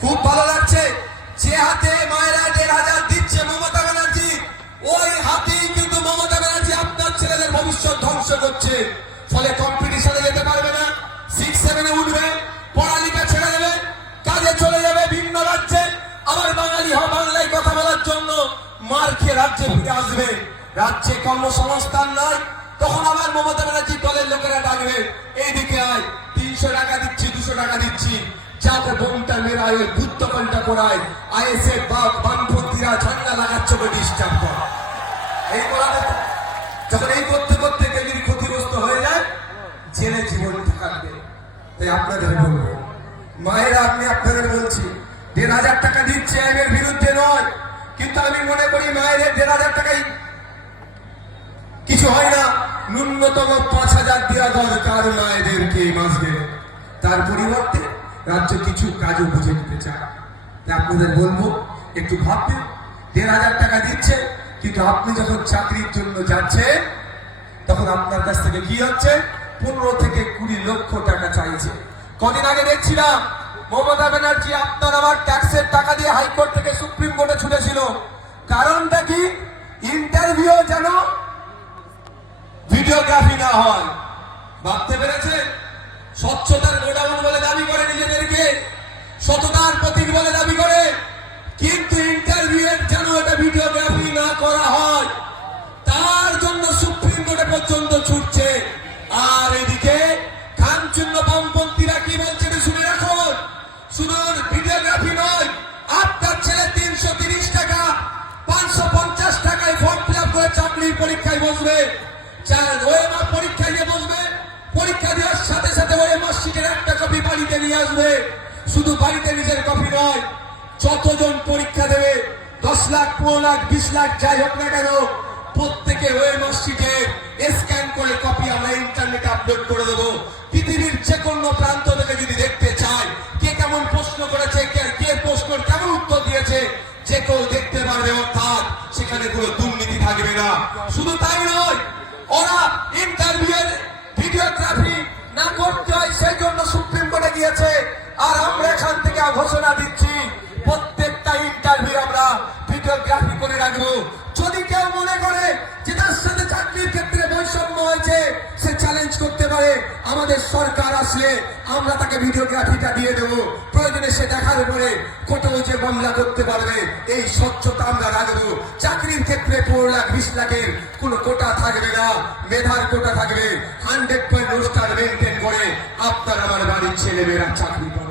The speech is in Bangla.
খুব ভালো লাগছে। যে হাতে মায়েরা ১,৫০০ দিচ্ছে মমতা ব্যানার্জি, ওই হাতেই কিন্তু মমতা ব্যানার্জি আপনার ছেলেদের ভবিষ্যৎ ধ্বংস করছে। ফলে কম্পিটিশনে যেতে পারবে না, 6-7-এ উঠবে, পড়ালেখা ছেড়ে দেবে, কাজে চলে যাবে ভিন্ন রাজ্যে, আবার বাঙালি বাংলায় কথা বলার জন্য মার খেয়ে রাজ্যে ফিরে আসবে। রাজ্যে কর্মসংস্থান নাই, তখন আবার মমতা ব্যানার্জি দলের লোকেরা ডাকবে, এইদিকে আয়, ৩০০ টাকা দিচ্ছি, 200 টাকা দিচ্ছি, যাতে বোমটা মেরায়, বুদ্ধ পাল্টা করায়, আইএসএফ বামপন্থীরা ঝান্ডা লাগাচ্ছে ডিস্টার্ব করে। এই করাতে যখন এই করতে করতে কেউ যদি ক্ষতিগ্রস্ত হয়ে যায়, জেলে জীবন কাটবে। তাই আপনাদের বলবো, মায়েরা, আপনি আপনাদের বলছি, ১,৫০০ টাকা দিচ্ছে, এর বিরুদ্ধে নয়, কিন্তু আমি মনে করি মায়ের ১,৫০০ টাকাই কিছু হয় না, ন্যূনতম ৫,০০০ দেওয়া দরকার মায়েদেরকে এই মাসে। তার পরিবর্তে রাজ্য কিছু কাজও বুঝে নিতে চায়। তাই আপনাদের বলবো, একটু ভাববেন। ১,৫০০ টাকা দিচ্ছে, কিন্তু আপনি যখন চাকরির জন্য যাচ্ছেন, তখন আপনার কাছ থেকে কি হচ্ছে, ১৫ থেকে ২০ লক্ষ টাকা চাইছে। কদিন আগে দেখছিলাম মমতা ব্যানার্জি আপনার আমার ট্যাক্সের টাকা দিয়ে হাইকোর্ট থেকে সুপ্রিম কোর্টে ছুটেছিল। কারণটা কি? ইন্টারভিউ যেন ভিডিওগ্রাফি না হয়। ভাবতে পেরেছে? স্বচ্ছতার গোডাউন বলে দাবি করে নিজেদেরকে, সততার প্রতীক বলে দাবি করে, কিন্তু ইন্টারভিউয়ের যেন এটা ভিডিওগ্রাফি না করা হয়, তার জন্য সুপ্রিম কোর্টে পর্যন্ত ছুটছে। আর এদিকে খামচূর্ণ বামপন্থীরা কি বলছে শুনে রাখুন, শুনুন, ভিডিওগ্রাফি নয়, আপনার ছেলে ৩৩০ টাকা ৫৫০ টাকায় ফর্ম ফিল আপ করে চাকরির পরীক্ষায় বসবে, ওএমআর পরীক্ষায় নিয়ে বসবে, পরীক্ষা দেওয়ার সাথে সাথে ওএমআর শিটের একটা কপি বাড়িতে নিয়ে আসবে। শুধু বাড়িতে নিজের কপি নয়, যতজন পরীক্ষা দেবে, ১০ লাখ, ১৫ লাখ, ২০ লাখ যাই হোক না কেন, প্রত্যেকে ওএমআর শিটে স্ক্যান করে কপি আমরা ইন্টারনেটে আপলোড করে দেবো। পৃথিবীর যে কোনো প্রান্ত থেকে যদি দেখতে চায় কে কেমন প্রশ্ন করেছে, কে প্রশ্নের কেমন উত্তর দিয়েছে, যে কেউ দেখতে পারবে। অর্থাৎ সেখানে কোনো দুর্নীতি থাকবে না। শুধু তাই নয়, ওরা ইন্টারভিউয়ের ভিডিওগ্রাফি না করতে হয় সেই জন্য সুপ্রিম কোর্টে গিয়েছে। আর আমরা এখান থেকে ঘোষণা দিচ্ছি, প্রত্যেকটা ইন্টারভিউ আমরা ভিডিওগ্রাফি করে রাখবো। যদি কেউ মনে করে যে তার সাথে চাকরির ক্ষেত্রে বৈষম্য হয়েছে, সে চ্যালেঞ্জ করতে পারে, আমাদের সরকার আসলে আমরা তাকে ভিডিওগ্রাফিটা দিয়ে দেবো। প্রয়োজনে সে দেখার পরে কোর্টেও যে মামলা করতে পারবে। এই স্বচ্ছতা আমরা রাখবো। চাকরির ক্ষেত্রে ১৫ লাখ, ২০ লাখের কোনো কোটা থাকবে না, মেধার কোটা থাকবে। 100% রোস্টার মেনটেন করে আপনার আমার বাড়ির ছেলেমেয়েরা চাকরি পাবে।